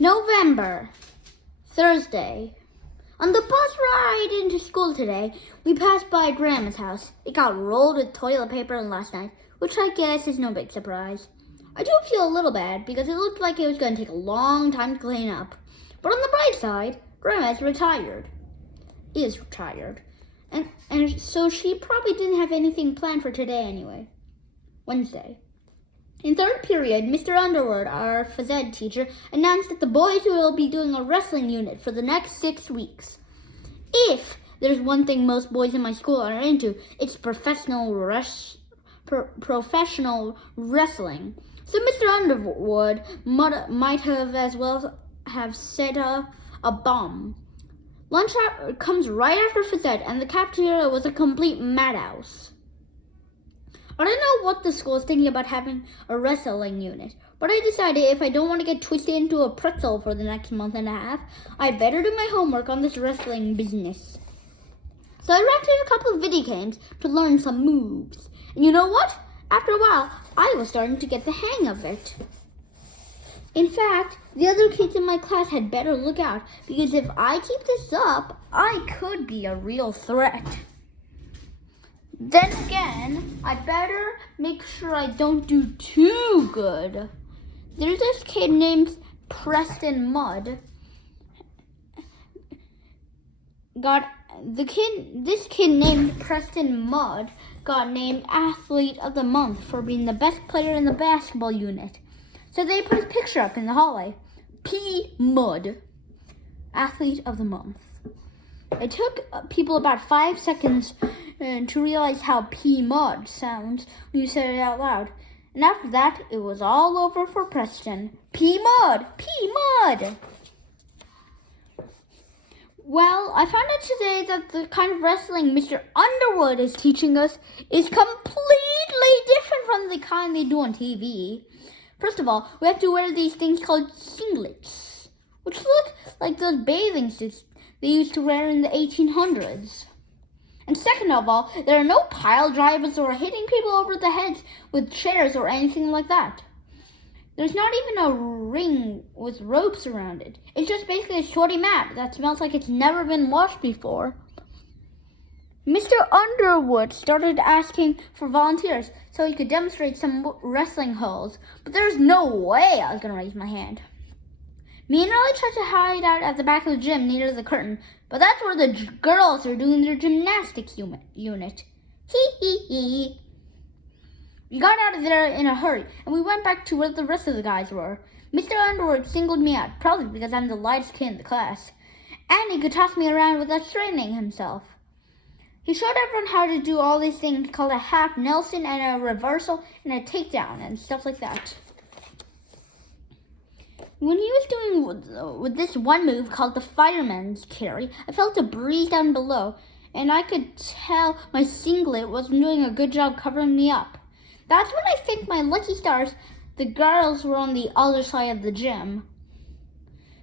November, Thursday. On the bus ride into school today, we passed by Grandma's house. It got rolled with toilet paper last night, which I guess is no big surprise. I do feel a little bad because it looked like it was going to take a long time to clean up. But on the bright side, Grandma's is retired. And so she probably didn't have anything planned for today anyway. Wednesday. In third period, Mr. Underwood, our phys ed teacher, announced that the boys will be doing a wrestling unit for the next 6 weeks. If there's one thing most boys in my school are into, it's professional wrestling. So Mr. Underwood might have as well have set up a bomb. Lunch comes right after phys ed, and the cafeteria was a complete madhouse. I don't know what the school is thinking about having a wrestling unit, but I decided if I don't want to get twisted into a pretzel for the next month and a half, I'd better do my homework on this wrestling business. So I rented a couple of video games to learn some moves. And you know what? After a while, I was starting to get the hang of it. In fact, the other kids in my class had better look out, because if I keep this up, I could be a real threat. Then again, I better make sure I don't do too good. There's this kid named Preston Mudd. This kid named Preston Mudd got named Athlete of the Month for being the best player in the basketball unit. So they put his picture up in the hallway. P. Mudd, Athlete of the Month. It took people about 5 seconds to realize how P. Mudd sounds when you said it out loud. And after that, it was all over for Preston. P. Mudd! P. Mudd! Well, I found out today that the kind of wrestling Mr. Underwood is teaching us is completely different from the kind they do on TV. First of all, we have to wear these things called singlets, which look like those bathing suits they used to wear in the 1800s. And second of all, there are no pile drivers or hitting people over the heads with chairs or anything like that. There's not even a ring with ropes around it. It's just basically a shorty mat that smells like it's never been washed before. Mr. Underwood started asking for volunteers so he could demonstrate some wrestling holds, but there's no way I was going to raise my hand. Me and Riley tried to hide out at the back of the gym near the curtain, but that's where the girls are doing their gymnastics unit. Hee hee hee. We got out of there in a hurry, and we went back to where the rest of the guys were. Mr. Underwood singled me out, probably because I'm the lightest kid in the class, and he could toss me around without straining himself. He showed everyone how to do all these things called a half Nelson and a reversal and a takedown and stuff like that. When he was doing with this one move called the fireman's carry, I felt a breeze down below, and I could tell my singlet wasn't doing a good job covering me up. That's when I think my lucky stars, the girls were on the other side of the gym.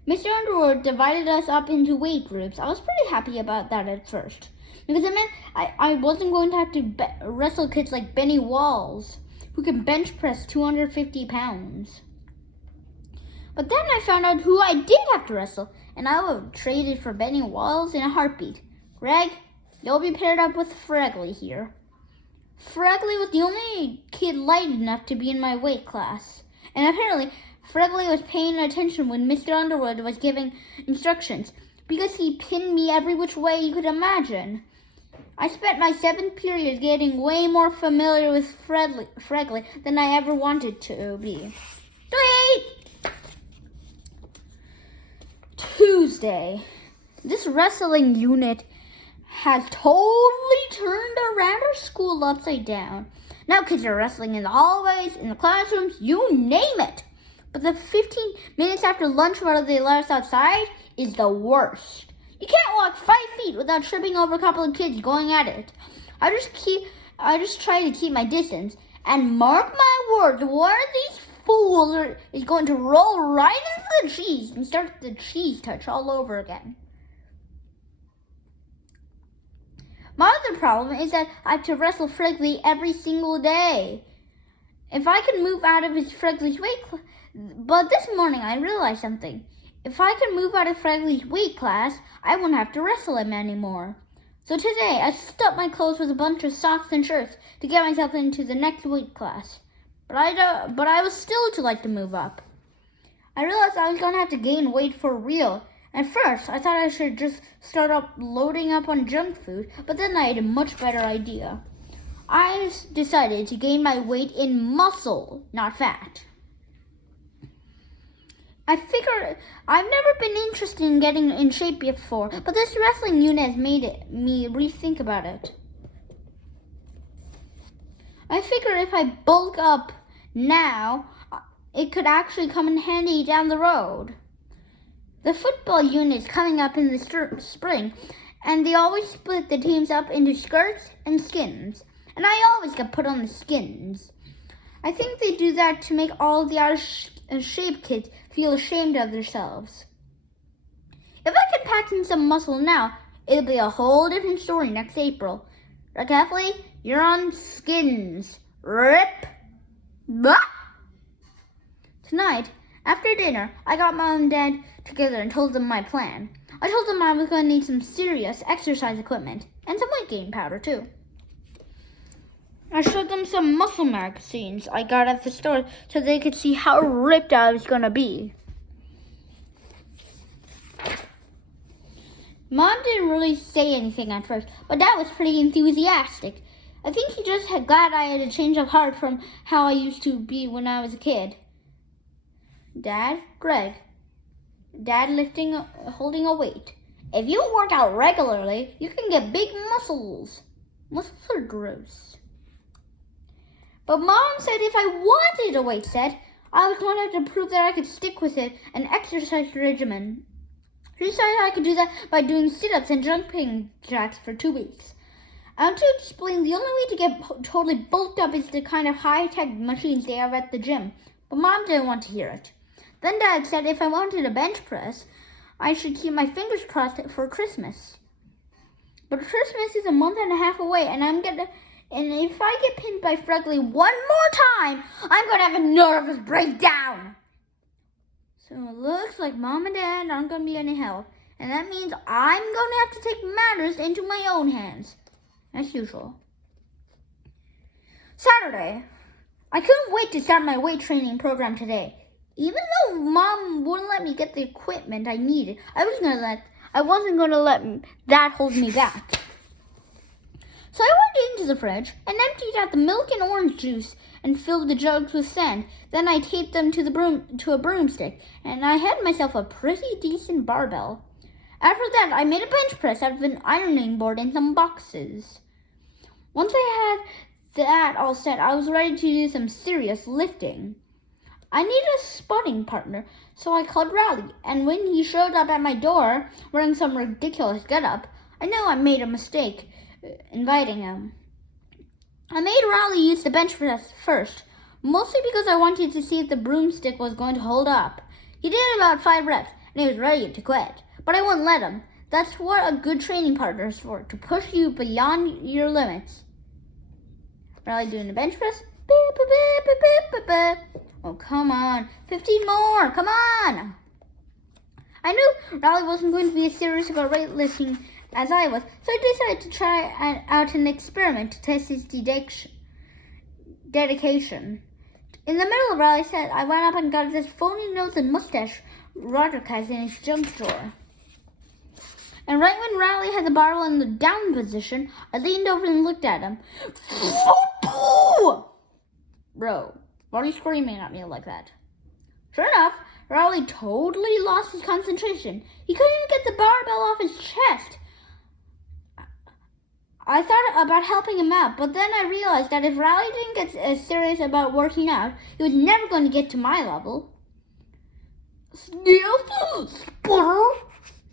Mr. Underwood divided us up into weight groups. I was pretty happy about that at first, because it meant I wasn't going to have to wrestle kids like Benny Walls, who can bench press 250 pounds. But then I found out who I did have to wrestle, and I would have traded for Benny Walls in a heartbeat. Greg, you'll be paired up with Fregley here. Fregley was the only kid light enough to be in my weight class, and apparently Fregley was paying attention when Mr. Underwood was giving instructions, because he pinned me every which way you could imagine. I spent my 7th period getting way more familiar with Fregley than I ever wanted to be. Tweet! Tuesday. This wrestling unit has totally turned around our school upside down. Now kids are wrestling in the hallways, in the classrooms, you name it. But the 15 minutes after lunch while they let us outside is the worst. You can't walk 5 feet without tripping over a couple of kids going at it. I just try to keep my distance, and mark my words, one of these fools is going to roll right into the cheese and start the cheese touch all over again. My other problem is that I have to wrestle Fregley every single day. If I could move out of his Fregley's weight, but this morning I realized something. If I could move out of Fragley's weight class, I wouldn't have to wrestle him anymore. So today, I stuffed my clothes with a bunch of socks and shirts to get myself into the next weight class. But I was still too light to move up. I realized I was going to have to gain weight for real. At first, I thought I should just start loading up on junk food, but then I had a much better idea. I decided to gain my weight in muscle, not fat. I figured I've never been interested in getting in shape before, but this wrestling unit has made me rethink about it. I figured if I bulk up now, it could actually come in handy down the road. The football unit is coming up in the spring, and they always split the teams up into skirts and skins. And I always get put on the skins. I think they do that to make all the out-of-shape kids feel ashamed of themselves. If I could pack in some muscle now, it'll be a whole different story next April. Rick Heffley, you're on skins. Rip! Bah! Tonight, after dinner, I got Mom and Dad together and told them my plan. I told them I was going to need some serious exercise equipment and some weight gain powder too. I showed them some muscle magazines I got at the store so they could see how ripped I was going to be. Mom didn't really say anything at first, but Dad was pretty enthusiastic. I think he just had glad I had a change of heart from how I used to be when I was a kid. Dad, Greg. Dad holding a weight. If you work out regularly, you can get big muscles. Muscles are gross. But Mom said if I wanted a weight set, I was going to have to prove that I could stick with it, an exercise regimen. She said I could do that by doing sit-ups and jumping jacks for 2 weeks. I want to explain the only way to get totally bulked up is the kind of high-tech machines they have at the gym, but Mom didn't want to hear it. Then Dad said if I wanted a bench press, I should keep my fingers crossed for Christmas. But Christmas is a month and a half away, and if I get pinned by Fregley one more time, I'm going to have a nervous breakdown. So it looks like Mom and Dad aren't going to be any help, and that means I'm going to have to take matters into my own hands, as usual. Saturday. I couldn't wait to start my weight training program today. Even though Mom wouldn't let me get the equipment I needed, I wasn't going to let that hold me back. So I went into the fridge and emptied out the milk and orange juice and filled the jugs with sand. Then I taped them to a broomstick, and I had myself a pretty decent barbell. After that, I made a bench press out of an ironing board and some boxes. Once I had that all set, I was ready to do some serious lifting. I needed a spotting partner, so I called Rowley, and when he showed up at my door wearing some ridiculous getup, I knew I made a mistake inviting him. I made Rowley use the bench press first, mostly because I wanted to see if the broomstick was going to hold up. He did about 5 reps, and he was ready to quit, but I wouldn't let him. That's what a good training partner is for, to push you beyond your limits. Rowley doing the bench press. Oh, come on. 15 more. Come on. I knew Rowley wasn't going to be as serious about weightlifting as I was, so I decided to try out an experiment to test his dedication. In the middle of Rowley's set, I went up and got this phony nose and mustache Roderick has in his junk drawer. And right when Rowley had the barbell in the down position, I leaned over and looked at him. Bro, why are you screaming at me like that? Sure enough, Rowley totally lost his concentration. He couldn't even get the barbell off his chest. I thought about helping him out, but then I realized that if Rowley didn't get as serious about working out, he was never going to get to my level.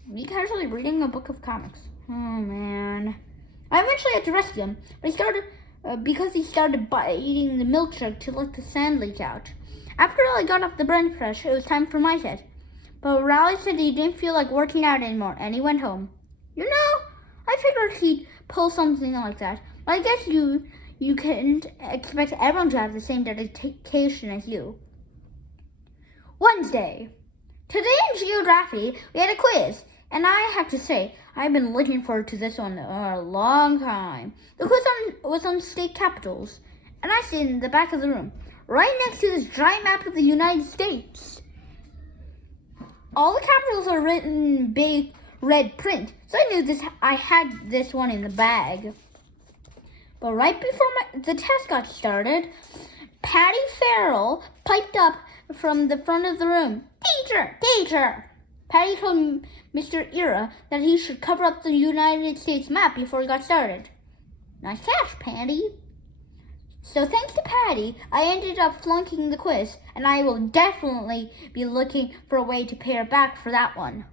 Me casually reading a book of comics. Oh man. I eventually had to rescue him, but because he started biting the milk jug to let the sand leak out. After I got off the bench press, it was time for my set. But Rowley said he didn't feel like working out anymore, and he went home. You know, I figured he'd pull something like that. But I guess you can't expect everyone to have the same dedication as you. Wednesday. Today in Geography, we had a quiz, and I have to say, I've been looking forward to this one a long time. The quiz was on state capitals, and I sit in the back of the room, right next to this giant map of the United States. All the capitals are written in big red print, so I knew I had this one in the bag. But right before the test got started, Patty Farrell piped up from the front of the room. Teacher! Teacher! Patty told Mr. Ira that he should cover up the United States map before he got started. Nice catch, Patty. So thanks to Patty, I ended up flunking the quiz, and I will definitely be looking for a way to pay her back for that one.